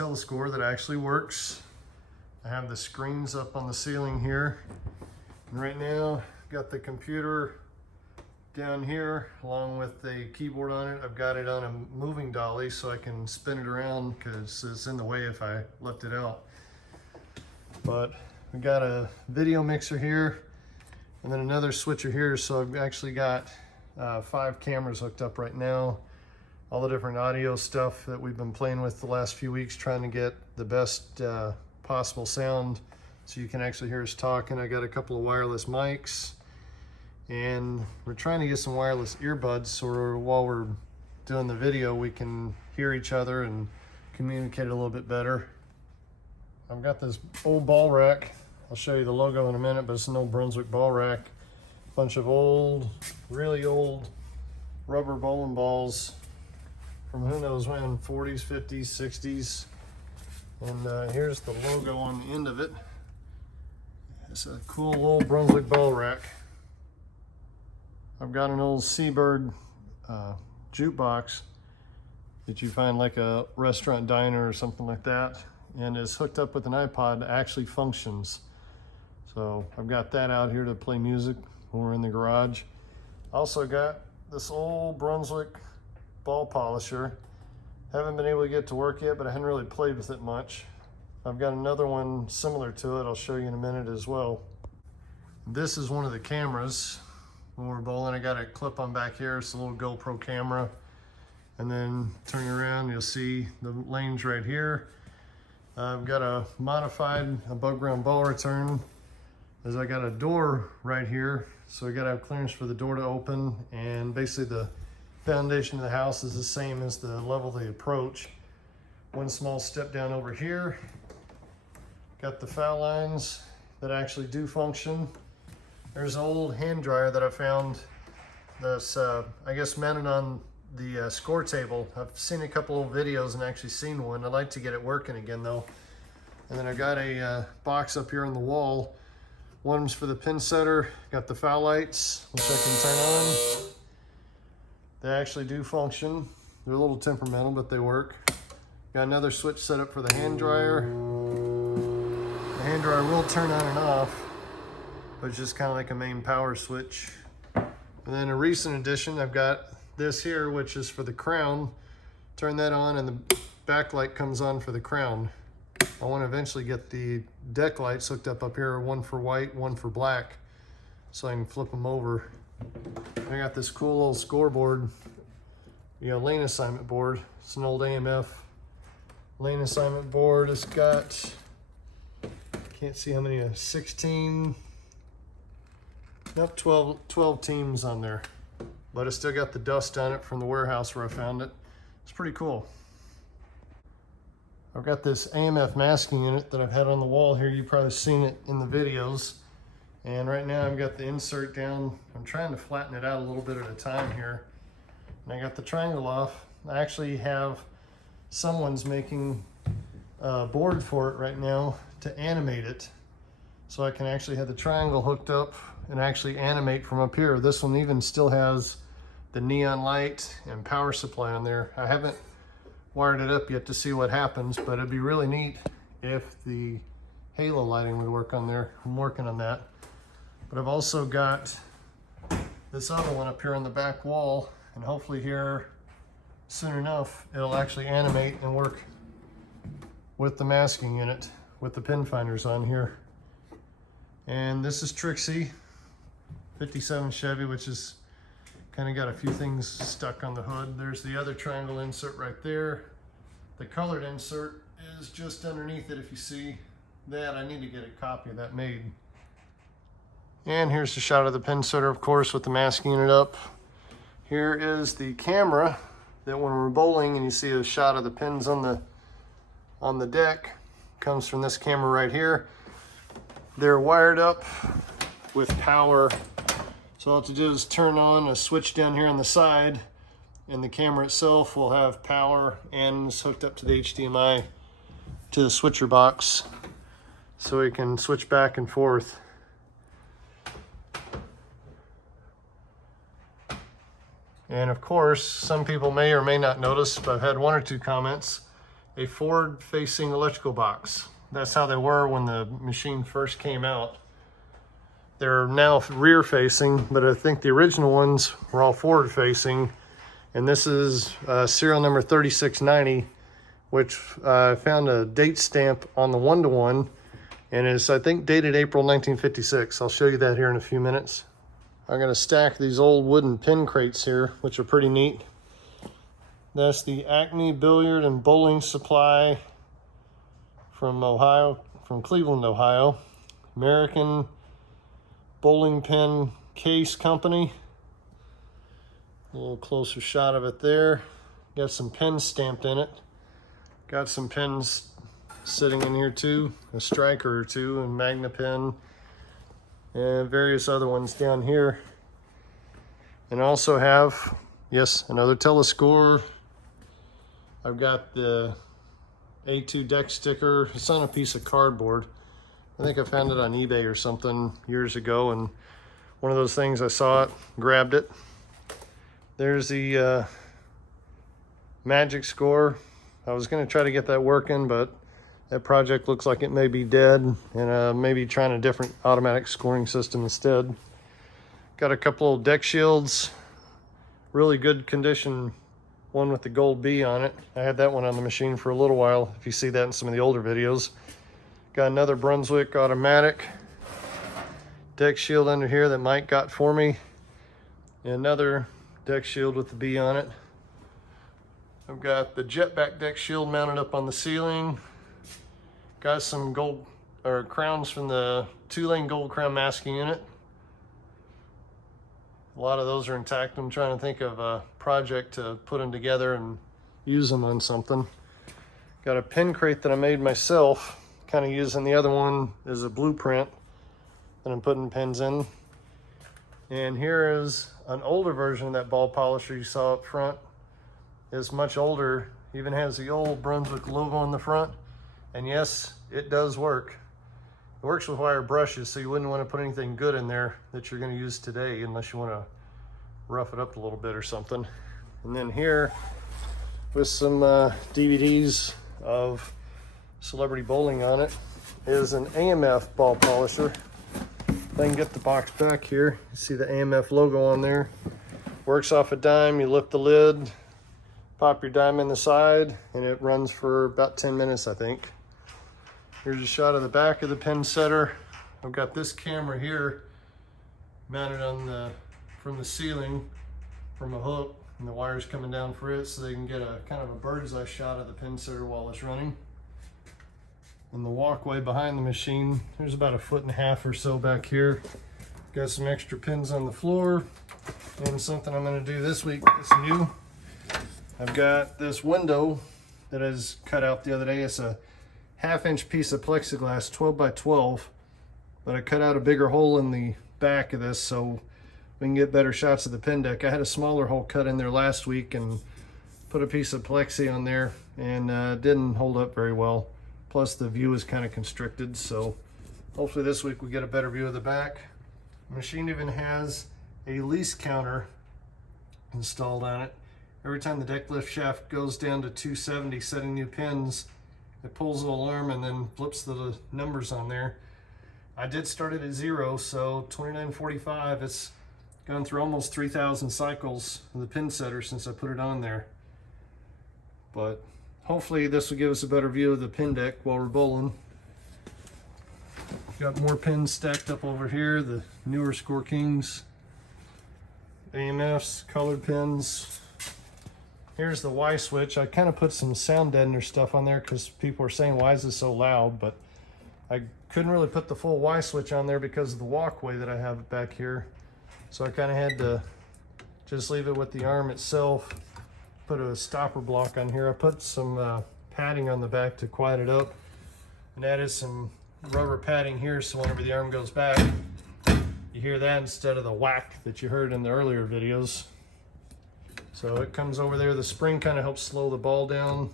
telescope that actually works. I have the screens up on the ceiling here. And right now, got the computer down here along with the keyboard on it. I've got it on a moving dolly so I can spin it around because it's in the way if I left it out. But we got a video mixer here and then another switcher here. So I've actually got 5 cameras hooked up right now. All the different audio stuff that we've been playing with the last few weeks, trying to get the best possible sound so you can actually hear us talking. I got a couple of wireless mics. And we're trying to get some wireless earbuds so while we're doing the video, we can hear each other and communicate a little bit better. I've got this old ball rack. I'll show you the logo in a minute, but it's an old Brunswick ball rack. Bunch of old, really old rubber bowling balls from who knows when, 40s, 50s, 60s. And here's the logo on the end of it. It's a cool old Brunswick ball rack. I've got an old Seabird jukebox that you find like a restaurant diner or something like that, and is hooked up with an iPod that actually functions. So I've got that out here to play music when we're in the garage. Also got this old Brunswick ball polisher. Haven't been able to get to work yet, but I hadn't really played with it much. I've got another one similar to it. I'll show you in a minute as well. This is one of the cameras. When we're bowling, I got a clip on back here. It's a little GoPro camera. And then turning around, you'll see the lanes right here. I've got a modified above ground ball return, as I got a door right here. So I gotta have clearance for the door to open. And basically the foundation of the house is the same as the level they approach. One small step down over here. Got the foul lines that actually do function. There's an old hand dryer that I found that's, I guess, mounted on the score table. I've seen a couple of videos and actually seen one. I'd like to get it working again though. And then I got a box up here on the wall. One's for the Pinsetter. Got the foul lights, which I can turn on. They actually do function. They're a little temperamental, but they work. Got another switch set up for the hand dryer. The hand dryer will turn on and off, but it's just kind of like a main power switch. And then a recent addition, I've got this here, which is for the crown. Turn that on and the backlight comes on for the crown. I want to eventually get the deck lights hooked up here, one for white, one for black, so I can flip them over. I got this cool old scoreboard, lane assignment board. It's an old AMF lane assignment board. It's got, can't see how many, 16, not 12 teams on there, but it's still got the dust on it from the warehouse where I found it. It's pretty cool. I've got this AMF masking unit that I've had on the wall here. You've probably seen it in the videos. And right now I've got the insert down. I'm trying to flatten it out a little bit at a time here. And I got the triangle off. I actually have someone's making a board for it right now to animate it. So I can actually have the triangle hooked up and actually animate from up here. This one even still has the neon light and power supply on there. I haven't wired it up yet to see what happens, but it'd be really neat if the halo lighting would work on there. I'm working on that. But I've also got this other one up here on the back wall, and hopefully here soon enough it'll actually animate and work with the masking unit with the pin finders on here. And this is Trixie 57 Chevy, which is kind of got a few things stuck on the hood. There's the other triangle insert right there. The colored insert is just underneath it. If you see that, I need to get a copy of that made. And here's the shot of the Pinsetter, of course, with the masking unit up. Here is the camera that when we're bowling and you see a shot of the pins on the deck, comes from this camera right here. They're wired up with power. So all I have to do is turn on a switch down here on the side, and the camera itself will have power and it's hooked up to the HDMI to the switcher box, so we can switch back and forth. And of course, some people may or may not notice, but I've had one or two comments. a forward-facing electrical box. That's how they were when the machine first came out. They're now rear-facing, but I think the original ones were all forward-facing. And this is serial number 3690, which I found a date stamp on the 1-to-1, and is, I think, dated April 1956. I'll show you that here in a few minutes. I'm gonna stack these old wooden pin crates here, which are pretty neat. That's the Acme Billiard and Bowling Supply from Ohio, from Cleveland, Ohio. American Bowling Pin Case Company. A little closer shot of it there. Got some pins stamped in it. Got some pins sitting in here too, a striker or two, and magna pin, and various other ones down here. And I also have, yes, another telescore. I've got the A2 deck sticker. It's on a piece of cardboard. I think I found it on eBay or something years ago, and one of those things, I saw it, grabbed it. There's the magic score. I was going to try to get that working, but that project looks like it may be dead, and maybe trying a different automatic scoring system instead. Got a couple of deck shields, really good condition, one with the gold B on it. I had that one on the machine for a little while, if you see that in some of the older videos. Got another Brunswick automatic deck shield under here that Mike got for me. And another deck shield with the B on it. I've got the jetback deck shield mounted up on the ceiling. Got some gold or crowns from the 2-lane gold crown masking unit. A lot of those are intact. I'm trying to think of a project to put them together and use them on something. Got a pin crate that I made myself, kind of using the other one as a blueprint that I'm putting pins in. And here is an older version of that ball polisher you saw up front. It's much older, even has the old Brunswick logo on the front. And yes, it does work. It works with wire brushes, so you wouldn't want to put anything good in there that you're going to use today unless you want to rough it up a little bit or something. And then here, with some DVDs of Celebrity Bowling on it, is an AMF ball polisher. If I can get the box back here, you see the AMF logo on there. Works off a dime. You lift the lid, pop your dime in the side, and it runs for about 10 minutes, I think. Here's a shot of the back of the Pinsetter. I've got this camera here mounted on from the ceiling from a hook, and the wires coming down for it, so they can get a kind of a bird's eye shot of the Pinsetter while it's running. And the walkway behind the machine, there's about 1.5 feet or so back here. Got some extra pins on the floor, and something I'm going to do this week that's new. I've got this window that I was cut out the other day. It's a 1/2-inch piece of plexiglass, 12 by 12, but I cut out a bigger hole in the back of this so we can get better shots of the pin deck. I had a smaller hole cut in there last week and put a piece of plexi on there, and didn't hold up very well. Plus the view is kind of constricted, so hopefully this week we get a better view of the back. The machine even has a lease counter installed on it. Every time the deck lift shaft goes down to 270 setting new pins, it pulls the alarm and then flips the numbers on there. I did start it at 0, so 2945. It's gone through almost 3,000 cycles of the Pinsetter since I put it on there. But hopefully this will give us a better view of the pin deck while we're bowling. Got more pins stacked up over here, the newer Score Kings, AMFs, colored pins. Here's the Y switch. I kind of put some sound deadener stuff on there because people are saying, why is this so loud? But I couldn't really put the full Y switch on there because of the walkway that I have back here. So I kind of had to just leave it with the arm itself. Put a stopper block on here. I put some padding on the back to quiet it up, and added some rubber padding here so whenever the arm goes back, you hear that instead of the whack that you heard in the earlier videos. So it comes over there. The spring kind of helps slow the ball down,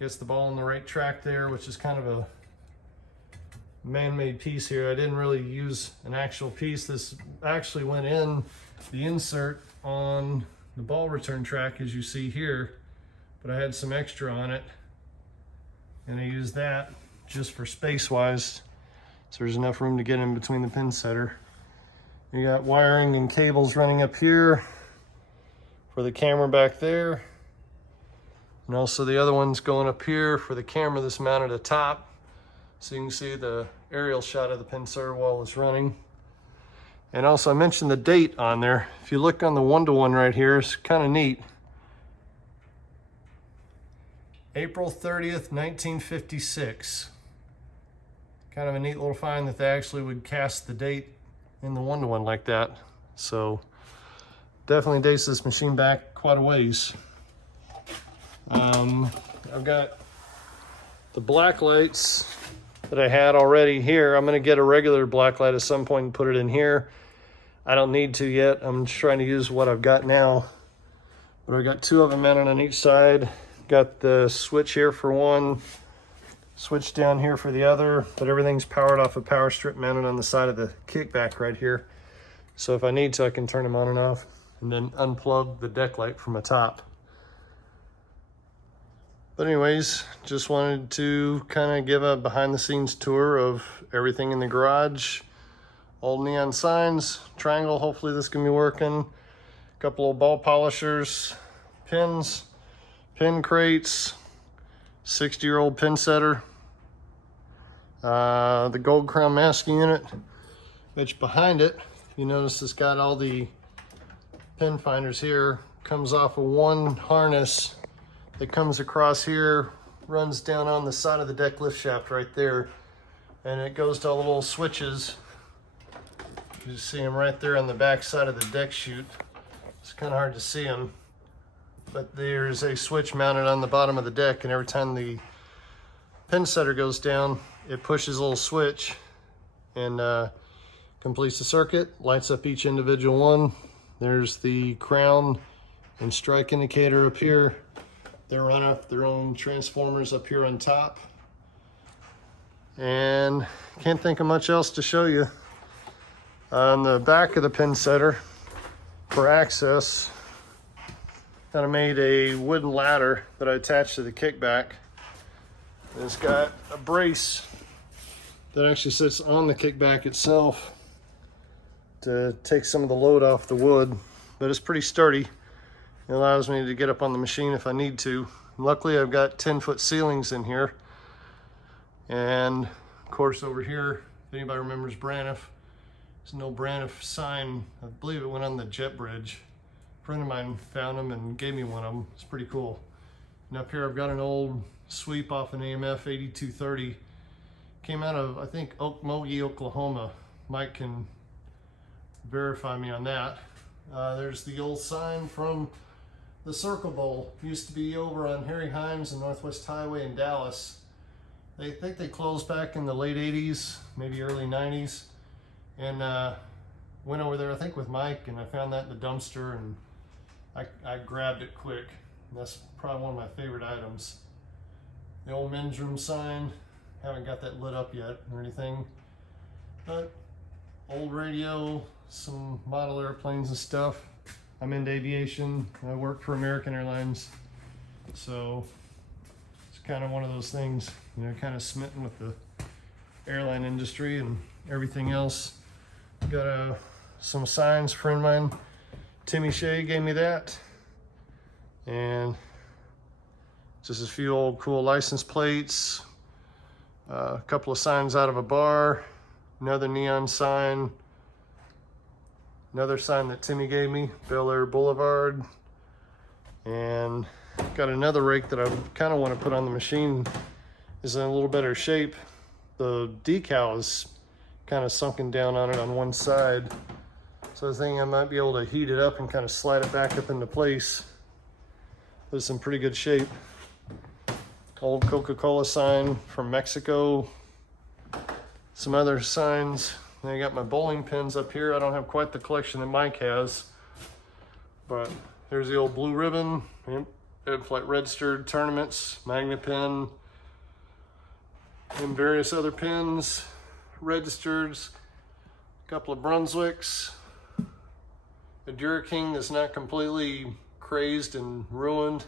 gets the ball on the right track there, which is kind of a man-made piece here. I didn't really use an actual piece. This actually went in the insert on the ball return track, as you see here, but I had some extra on it And I use that just for space-wise, so there's enough room to get in between the pin setter. You got wiring and cables running up here for the camera back there. And also the other one's going up here for the camera that's mounted atop. So you can see the aerial shot of the pinsetter while it's running. And also I mentioned the date on there. If you look on the 1-to-1 right here, it's kind of neat. April 30th, 1956. Kind of a neat little find that they actually would cast the date in the 1-to-1 like that. So definitely dates this machine back quite a ways. I've got the black lights that I had already here. I'm going to get a regular black light at some point and put it in here. I don't need to yet. I'm just trying to use what I've got now. But I've got 2 of them mounted on each side. Got the switch here for one, switch down here for the other, but everything's powered off a power strip mounted on the side of the kickback right here. So if I need to, I can turn them on and off and then unplug the deck light from the top. But anyways, just wanted to kind of give a behind the scenes tour of everything in the garage. Old neon signs, triangle, hopefully this can be working. A couple of ball polishers, pins, pin crates, 60-year-old pin setter, the gold crown masking unit, which behind it, you notice it's got all the pin finders here, comes off of one harness that comes across here, runs down on the side of the deck lift shaft right there, and it goes to all the little switches. You see them right there on the back side of the deck chute. It's kind of hard to see them, but there's a switch mounted on the bottom of the deck, and every time the pin setter goes down, it pushes a little switch and completes the circuit, lights up each individual one. There's the crown and strike indicator up here. They run off their own transformers up here on top. And can't think of much else to show you. On the back of the pin setter, for access, kind of made a wooden ladder that I attached to the kickback. It's got a brace that actually sits on the kickback itself to take some of the load off the wood, but it's pretty sturdy. It allows me to get up on the machine if I need to. Luckily, I've got 10-foot ceilings in here. And of course over here, if anybody remembers Braniff, there's no Braniff sign. I believe it went on the jet bridge. A friend of mine found them and gave me one of them. It's pretty cool. And up here I've got an old sweep off an AMF 8230. Came out of, I think, Okmulgee, Oklahoma. Mike can verify me on that. There's the old sign from the Circle Bowl. Used to be over on Harry Himes and Northwest Highway in Dallas. They think they closed back in the late 80s, maybe early 90s. And went over there, I think, with Mike, and I found that in the dumpster, and I grabbed it quick. And that's probably one of my favorite items. The old men's room sign. Haven't got that lit up yet or anything. But old radio, some model airplanes and stuff. I'm into aviation. I work for American Airlines. So it's kind of one of those things, you know, kind of smitten with the airline industry and everything else. Got some signs. A friend of mine, Timmy Shea, gave me that. And just a few old cool license plates. A couple of signs out of a bar. Another neon sign. Another sign that Timmy gave me, Bel Air Boulevard. And got another rake that I kind of want to put on the machine. Is in a little better shape. The decal is kind of sunken down on it on one side. So I was thinking I might be able to heat it up and kind of slide it back up into place. But it's in pretty good shape. Old Coca-Cola sign from Mexico. Some other signs. Then I got my bowling pins up here. I don't have quite the collection that Mike has. But there's the old blue ribbon. In-flight registered tournaments, magnet pin, and various other pins, registers, a couple of Brunswicks, a King that's not completely crazed and ruined,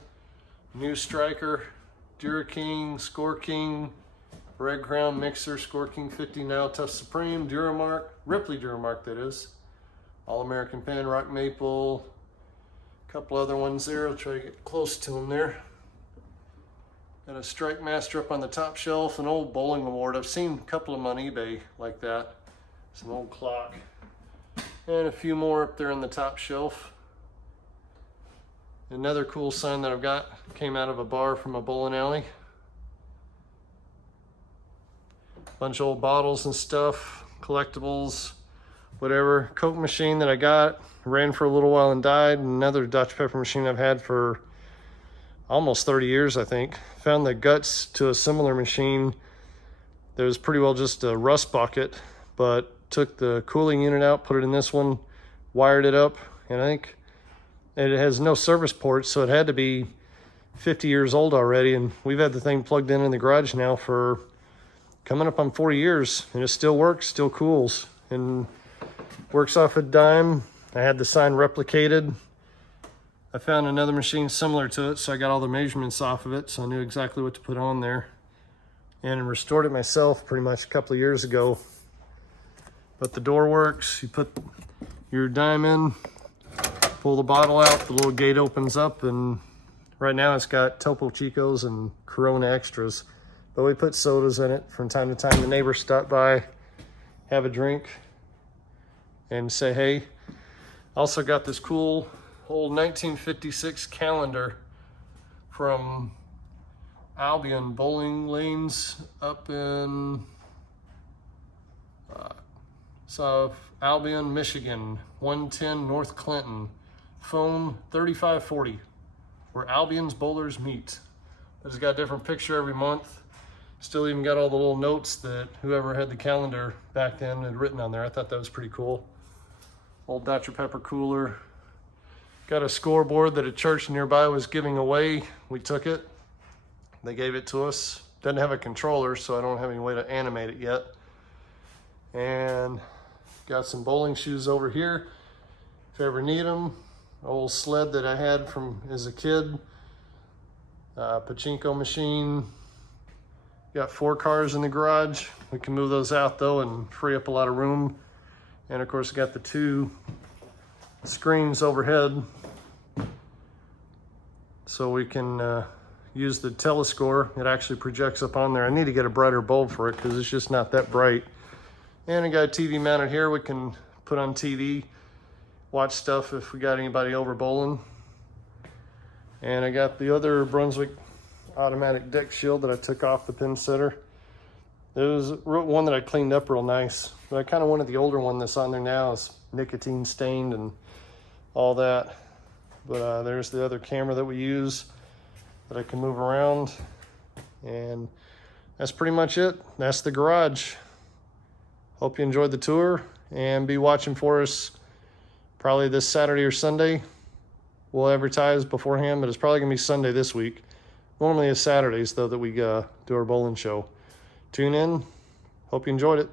new striker, Dura-King, Score King, Red Crown Mixer, Score King 50 now, Tough Supreme, Duramark, Ripley Duramark that is, All-American Pen, Rock Maple, a couple other ones there. I'll try to get close to them there. Got a Strike Master up on the top shelf, an old bowling award. I've seen a couple of them on eBay like that. Some old clock. And a few more up there on the top shelf. Another cool sign that I've got came out of a bar from a bowling alley. Bunch of old bottles and stuff, collectibles, whatever. Coke machine that I got, ran for a little while and died. Another Dutch pepper machine I've had for almost 30 years, I think. Found the guts to a similar machine that was pretty well just a rust bucket, but took the cooling unit out, put it in this one, wired it up, and I think it has no service ports, so it had to be 50 years old already, and we've had the thing plugged in the garage now for coming up on 4 years, and it still works, still cools, and works off a dime. I had the sign replicated. I found another machine similar to it, so I got all the measurements off of it, so I knew exactly what to put on there. And restored it myself pretty much a couple of years ago. But the door works, you put your dime in, pull the bottle out, the little gate opens up, and right now it's got Topo Chicos and Corona Extras. But we put sodas in it from time to time. The neighbors stop by, have a drink, and say hey. Also got this cool old 1956 calendar from Albion Bowling Lanes up in South Albion, Michigan, 110 North Clinton. Phone 3540, where Albion's bowlers meet. It's got a different picture every month. Still even got all the little notes that whoever had the calendar back then had written on there. I thought that was pretty cool. Old Dr. Pepper cooler. Got a scoreboard that a church nearby was giving away. We took it. They gave it to us. Doesn't have a controller, so I don't have any way to animate it yet. And got some bowling shoes over here if you ever need them. Old sled that I had from as a kid. Pachinko machine. Got 4 cars in the garage. We can move those out though and free up a lot of room. And of course, got the 2 screens overhead, so we can use the telescore. It actually projects up on there. I need to get a brighter bulb for it because it's just not that bright. And I got a TV mounted here. We can put on TV, watch stuff if we got anybody over bowling. And I got the other Brunswick automatic deck shield that I took off the Pinsetter. It was one that I cleaned up real nice, but I kind of wanted the older one that's on there now. It's nicotine stained and all that. But there's the other camera that we use that I can move around. And that's pretty much it. That's the garage. Hope you enjoyed the tour, and be watching for us probably this Saturday or Sunday. We'll advertise beforehand, but it's probably gonna be Sunday this week. Normally it's Saturdays though that we do our bowling show. Tune in. Hope you enjoyed it.